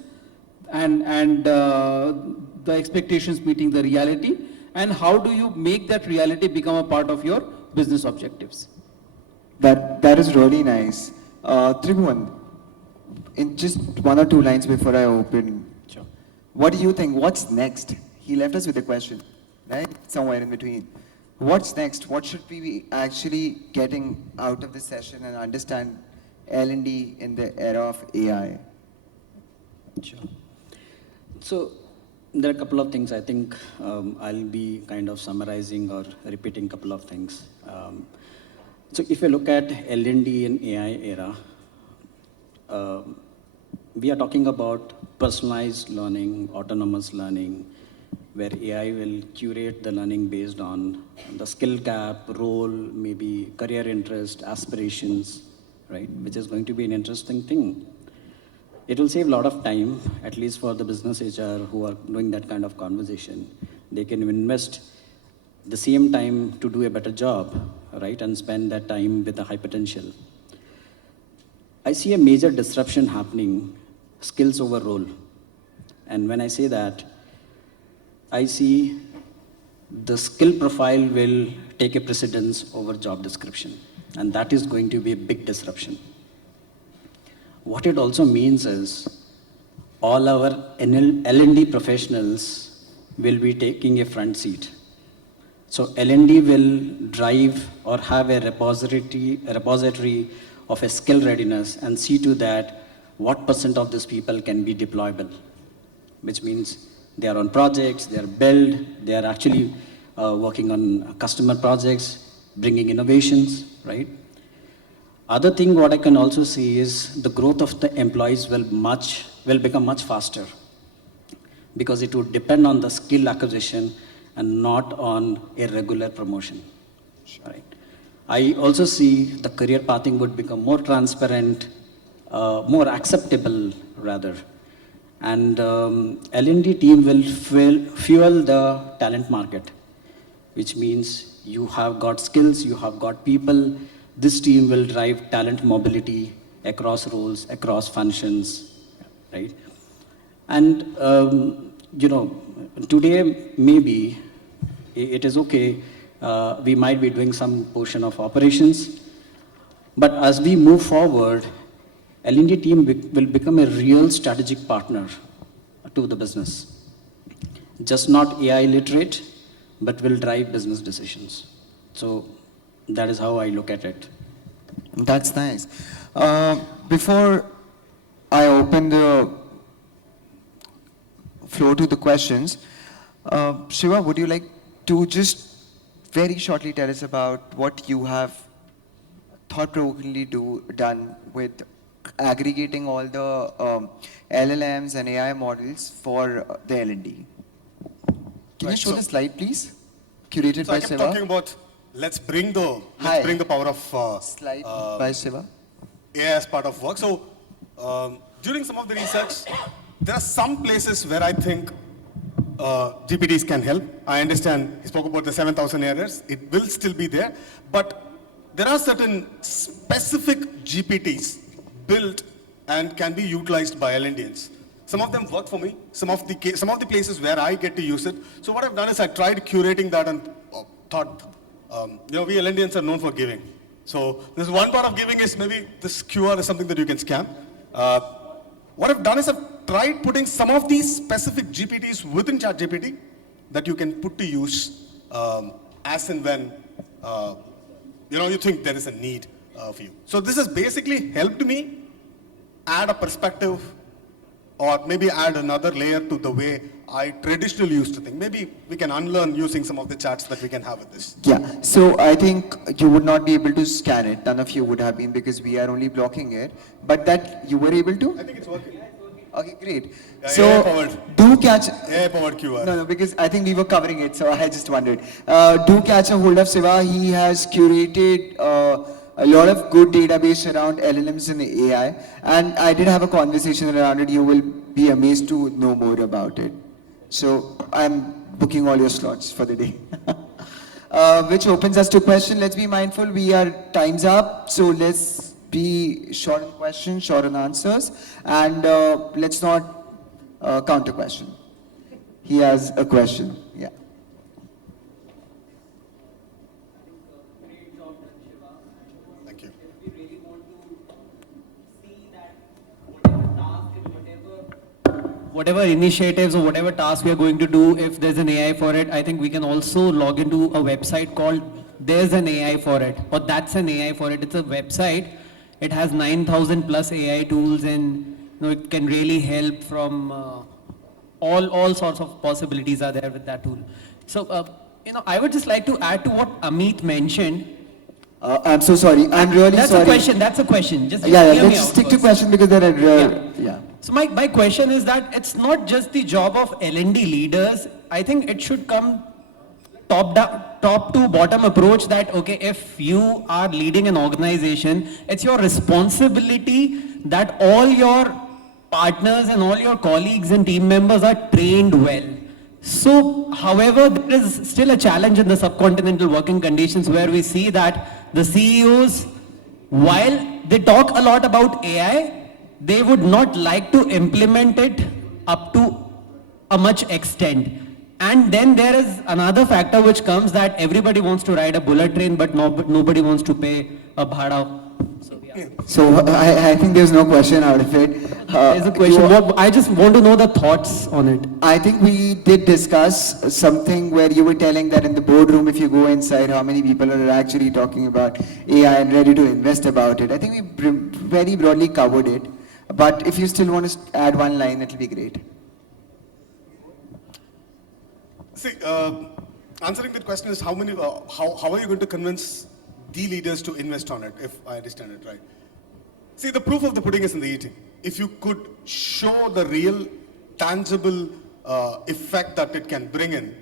and the expectations meeting the reality, and how do you make that reality become a part of your business objectives. That is really nice. Tribhuvan, in just 1 or 2 lines before I open, Sure. what do you think? What's next? He left us with a question, right? Somewhere in between. What's next? What should we be actually getting out of this session and understand L&D in the era of AI? Sure. So There are a couple of things I think I'll be kind of summarizing or repeating a couple of things. So if you look at L&D and AI era, we are talking about personalized learning, autonomous learning, where AI will curate the learning based on the skill gap, role, maybe career interest, aspirations, right? Which is going to be an interesting thing. It will save a lot of time, at least for the business HR who are doing that kind of conversation. They can invest the same time to do a better job, right? And spend that time with the high potential. I see a major disruption happening, skills over role. And when I say that, I see the skill profile will take a precedence over job description. And that is going to be a big disruption. What it also means is all our L&D professionals will be taking a front seat. So L&D will drive or have a repository of a skill readiness and see to that what % of these people can be deployable, which means they are on projects, they are built, they are actually working on customer projects, bringing innovations, right? Other thing what I can also see is the growth of the employees will become much faster because it would depend on the skill acquisition and not on a regular promotion, right? I also see the career pathing would become more transparent, more acceptable rather. And L&D team will fuel the talent market, which means you have got skills, you have got people. This team will drive talent mobility across roles, across functions, right? And, today maybe it is okay, we might be doing some portion of operations, but as we move forward, L&D team will become a real strategic partner to the business. Just not AI literate, but will drive business decisions. So that is how I look at it. That's nice. Before I open the floor to the questions, Siva, would you like to just very shortly tell us about what you have thought-provokingly done with aggregating all the LLMs and AI models for the L&D? Can you show the slide, please? Curated So by I kept Siva. talking about let's bring the power of Slide by Siva. AI as part of work. So during some of the research, there are some places where I think GPTs can help. I understand he spoke about the 7,000 errors. It will still be there, but there are certain specific GPTs built and can be utilized by L&Dians. Some of them work for me. Some of the places where I get to use it. So what I've done is I tried curating that and thought, we L&Dians are known for giving. So there's one part of giving is maybe this QR is something that you can scan. What I've done is I've tried putting some of these specific GPTs within ChatGPT that you can put to use as and when you think there is a need for you. So this has basically helped me add a perspective or maybe add another layer to the way I traditionally used to think. Maybe we can unlearn using some of the chats that we can have with this. Yeah, so I think you would not be able to scan it. None of you would have been because we are only blocking it. But that you were able to? I think it's working. Okay, great. Yeah, So AI-powered. do catch. AI-powered QR. No, because I think we were covering it, so I just wondered. Do catch a hold of Siva. He has curated a lot of good database around LLMs and AI, and I did have a conversation around it. You will be amazed to know more about it. So I'm booking all your slots for the day. Which opens us to question. Let's be mindful. Time's up, so let's be short on questions, short on answers, and let's not counter question. He has a question. Yeah. Thank you. Whatever initiatives or whatever tasks we are going to do, if there's an AI for it, I think we can also log into a website called There's an AI for it, or That's an AI for it. It's a website. It has 9,000 plus AI tools, and it can really help from all sorts of possibilities are there with that tool. So, I would just like to add to what Ameet mentioned. I'm so sorry. I'm really That's sorry. a question. That's a question. Just Yeah, hear me let's out stick to first. questions because there are, yeah. So my question is that it's not just the job of L&D leaders. I think it should come top to bottom approach that, okay, if you are leading an organization, it's your responsibility that all your partners and all your colleagues and team members are trained well. So, however, there is still a challenge in the subcontinental working conditions where we see that the CEOs, while they talk a lot about AI, they would not like to implement it up to a much extent. And then there is another factor which comes that everybody wants to ride a bullet train, but nobody wants to pay a bhada. So, yeah. So I think there's no question out of it. There's a question. I just want to know the thoughts on it. I think we did discuss something where you were telling that in the boardroom, if you go inside, how many people are actually talking about AI and ready to invest about it. I think we very broadly covered it. But if you still want to add one line, it'll be great. See, answering that question is how are you going to convince the leaders to invest on it, if I understand it right? See, the proof of the pudding is in the eating. If you could show the real, tangible effect that it can bring in,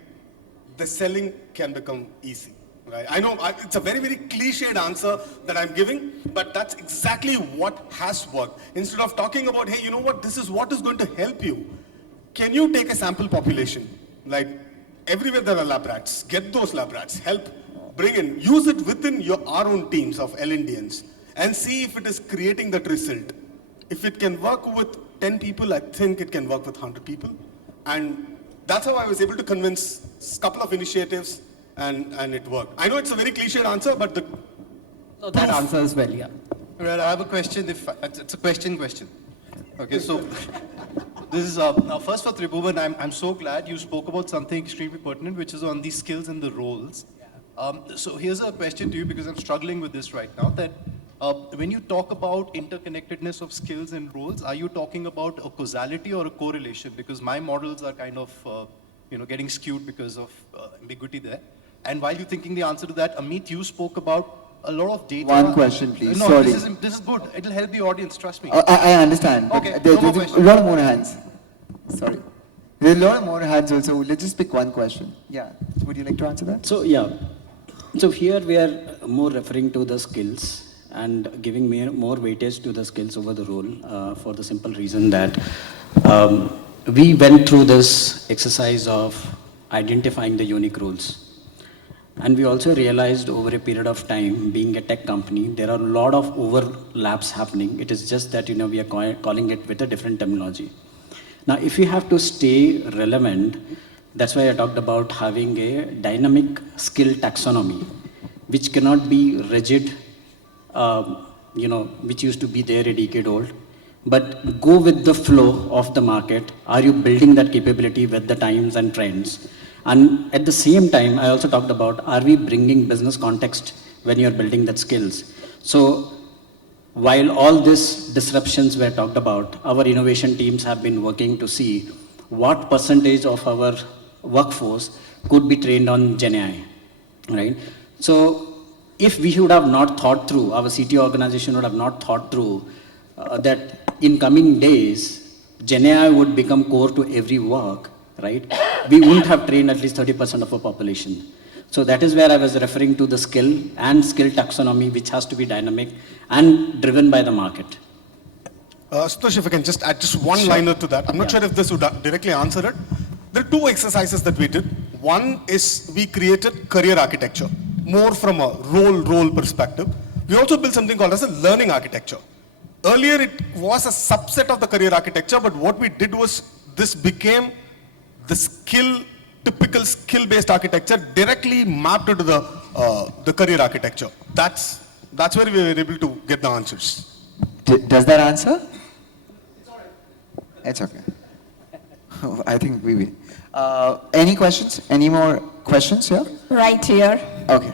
the selling can become easy. Right? I know it's a very, very cliched answer that I'm giving, but that's exactly what has worked. Instead of talking about, hey, you know what, this is what is going to help you. Can you take a sample population? Like, everywhere there are lab rats, get those lab rats, help bring in, use it within our own teams of L&Dians and see if it is creating that result. If it can work with 10 people, I think it can work with 100 people. And that's how I was able to convince a couple of initiatives and it worked. I know it's a very cliched answer, but That answers well, yeah. Right, I have a question. It's a question. Okay, so this is now first for Tribhuvan. I'm so glad you spoke about something extremely pertinent, which is on the skills and the roles. So here's a question to you because I'm struggling with this right now. That when you talk about interconnectedness of skills and roles, are you talking about a causality or a correlation? Because my models are kind of getting skewed because of ambiguity there. And while you're thinking the answer to that, Ameet, you spoke about a lot of data. One question, please. No, Sorry. this is good. It'll help the audience, trust me. I understand. But Okay, there's no more a questions. lot more hands. Sorry. There's a lot more hands also. Let's just pick one question. Yeah. Would you like to answer that? So yeah, so here we are more referring to the skills and giving more weightage to the skills over the role for the simple reason that we went through this exercise of identifying the unique roles. And we also realized over a period of time, being a tech company, there are a lot of overlaps happening. It is just that we are calling it with a different terminology. Now, if you have to stay relevant, that's why I talked about having a dynamic skill taxonomy, which cannot be rigid, which used to be there a decade old, but go with the flow of the market. Are you building that capability with the times and trends? And at the same time, I also talked about, are we bringing business context when you're building that skills? So while all these disruptions were talked about, our innovation teams have been working to see what percentage of our workforce could be trained on Gen AI, right? So if we should have not thought through, our CTO organization would have not thought through that in coming days, Gen AI would become core to every work, right? We wouldn't have trained at least 30% of our population. So that is where I was referring to the skill and skill taxonomy, which has to be dynamic and driven by the market. Ashutosh, if I can just add just one liner to that. I'm not sure if this would directly answer it. There are two exercises that we did. One is we created career architecture, more from a role perspective. We also built something called as a learning architecture. Earlier it was a subset of the career architecture, but what we did was this became the typical skill-based architecture directly mapped into the career architecture. That's where we were able to get the answers. Does that answer? It's all right. It's okay. I think we will. Any questions? Any more questions here? Right here. Okay.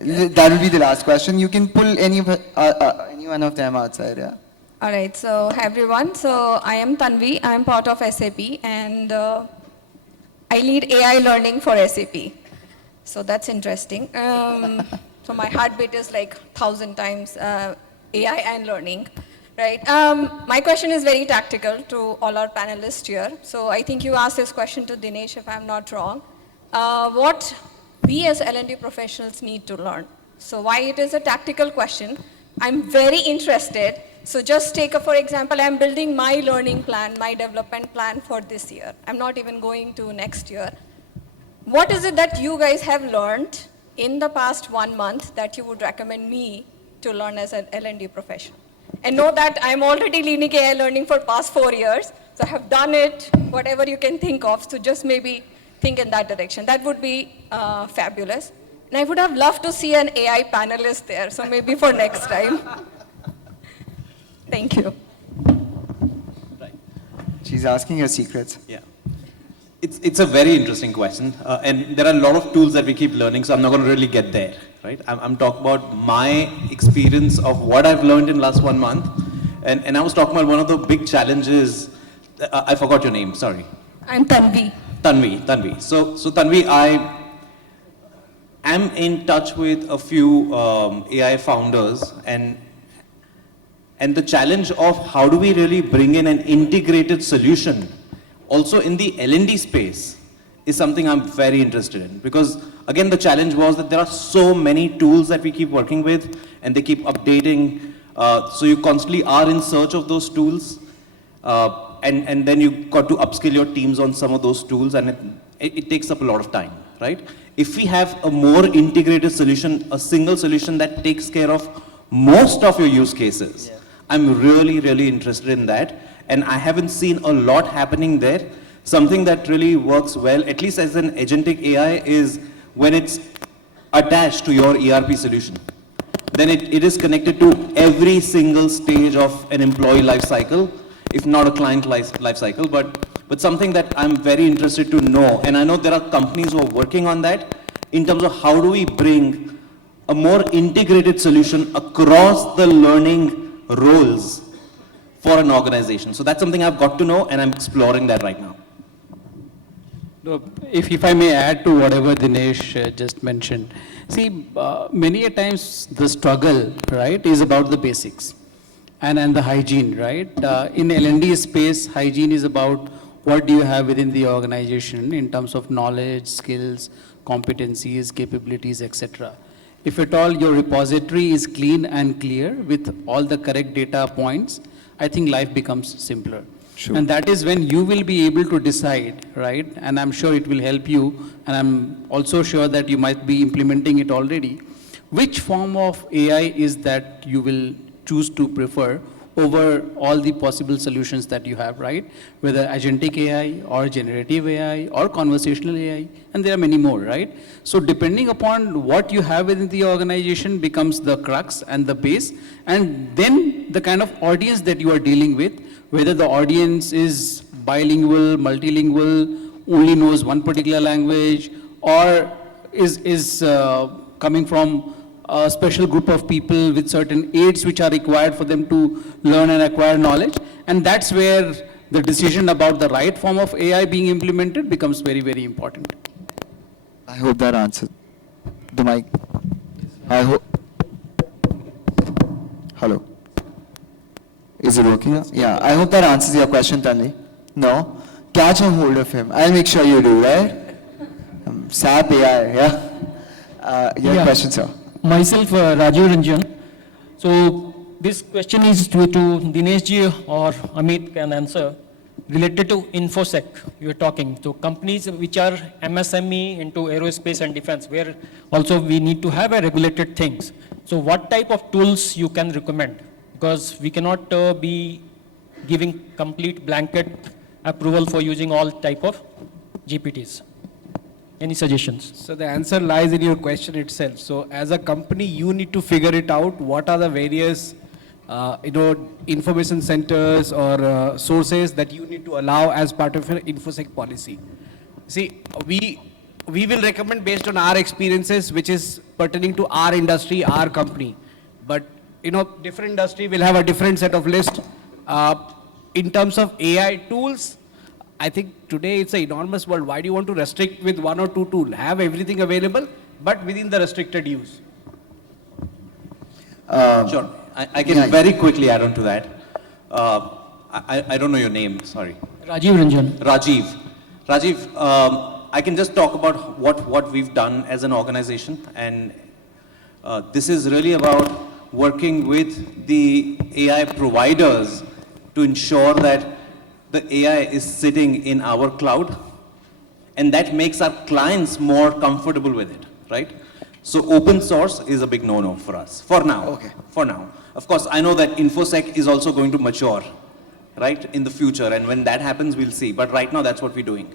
That will be the last question. You can pull any one of them outside, yeah? All right, so hi everyone. So I am Tanvi. I am part of SAP and I lead AI learning for SAP. So that's interesting. So my heartbeat is like 1,000 times AI and learning, right? My question is very tactical to all our panelists here. So I think you asked this question to Dinesh, if I'm not wrong. What we as L&D professionals need to learn. So why it is a tactical question, I'm very interested. So just take, for example, I'm building my learning plan, my development plan for this year. I'm not even going to next year. What is it that you guys have learned in the past 1 month that you would recommend me to learn as an L&D professional? And know that I'm already leading AI learning for past 4 years. So I have done it, whatever you can think of. So just maybe think in that direction. That would be fabulous. And I would have loved to see an AI panelist there. So maybe for next time. Thank you. She's asking your secrets. Yeah. It's a very interesting question. And there are a lot of tools that we keep learning, so I'm not going to really get there, right? I'm talking about my experience of what I've learned in last 1 month. And I was talking about one of the big challenges. I forgot your name, sorry. I'm Tanvi. Tanvi. So Tanvi, I am in touch with a few AI founders and the challenge of how do we really bring in an integrated solution also in the L&D space is something I'm very interested in, because again the challenge was that there are so many tools that we keep working with and they keep updating, so you constantly are in search of those tools, and then you got to upskill your teams on some of those tools, and it takes up a lot of time, right? If we have a more integrated solution, a single solution that takes care of most of your use cases, I'm really, really interested in that. And I haven't seen a lot happening there. Something that really works well, at least as an agentic AI, is when it's attached to your ERP solution. Then it is connected to every single stage of an employee life cycle, if not a client life cycle, but something that I'm very interested to know. And I know there are companies who are working on that in terms of how do we bring a more integrated solution across the learning roles for an organization. So that's something I've got to know, and I'm exploring that right now. No, if I may add to whatever Dinesh just mentioned, see, many a times the struggle, right, is about the basics and the hygiene, right? In L&D space, hygiene is about what do you have within the organization in terms of knowledge, skills, competencies, capabilities, etc. If at all your repository is clean and clear with all the correct data points, I think life becomes simpler. Sure. And that is when you will be able to decide, right? And I'm sure it will help you, and I'm also sure that you might be implementing it already. Which form of AI is that you will choose to prefer over all the possible solutions that you have, right? Whether agentic AI or generative AI or conversational AI, and there are many more, right? So depending upon what you have within the organization becomes the crux and the base, and then the kind of audience that you are dealing with, whether the audience is bilingual, multilingual, only knows one particular language, or is coming from a special group of people with certain aids which are required for them to learn and acquire knowledge. And that's where the decision about the right form of AI being implemented becomes very, very important. I hope that answered the mic. I hope. Hello. Is it working now? Yeah, I hope that answers your question, Tanvi. No? Catch a hold of him. I'll make sure you do, right? SAP AI, yeah? Your question, sir. Myself, Rajiv Ranjan. So this question is to Dinesh ji or Ameet can answer. Related to InfoSec, you are talking. So companies which are MSME into aerospace and defense, where also we need to have a regulated things. So what type of tools you can recommend? Because we cannot be giving complete blanket approval for using all type of GPTs. Any suggestions? So the answer lies in your question itself. So as a company, you need to figure it out. What are the various, information centers or sources that you need to allow as part of your InfoSec policy? See, we will recommend based on our experiences, which is pertaining to our industry, our company. But different industry will have a different set of list. In terms of AI tools, I think today it's an enormous world. Why do you want to restrict with one or two tools? Have everything available, but within the restricted use. Sure. I can very quickly add on to that. I don't know your name, sorry. Rajiv Ranjan. Rajiv, I can just talk about what we've done as an organization, and this is really about working with the AI providers to ensure that the AI is sitting in our cloud, and that makes our clients more comfortable with it, right? So open source is a big no-no for us, for now. Okay. For now. Of course, I know that InfoSec is also going to mature, right, in the future, and when that happens, we'll see. But right now, that's what we're doing.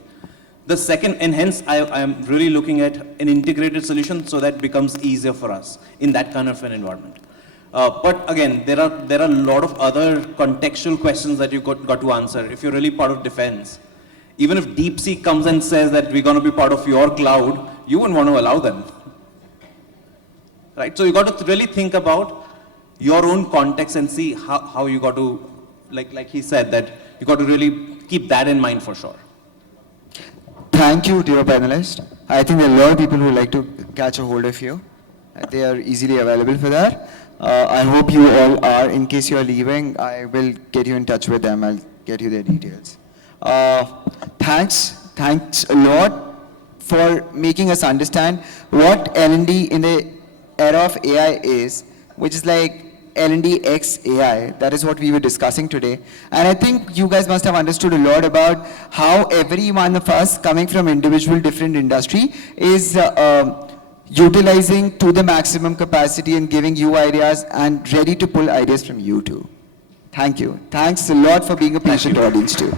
The second, and hence, I am really looking at an integrated solution so that becomes easier for us in that kind of an environment. But again, there are a lot of other contextual questions that you've got to answer. If you're really part of defense, even if DeepSeek comes and says that we're going to be part of your cloud, you wouldn't want to allow them. Right? So you got to really think about your own context and see how you got to, like he said, that you got to really keep that in mind for sure. Thank you, dear panelists. I think there are a lot of people who like to catch a hold of you. They are easily available for that. I hope you all are. In case you are leaving, I will get you in touch with them. I'll get you their details. Thanks a lot for making us understand what L&D in the era of AI is, which is like L&D X AI. That is what we were discussing today. And I think you guys must have understood a lot about how every one of us coming from individual different industry is utilizing to the maximum capacity and giving you ideas and ready to pull ideas from you too. Thank you. Thanks a lot for being a patient audience too.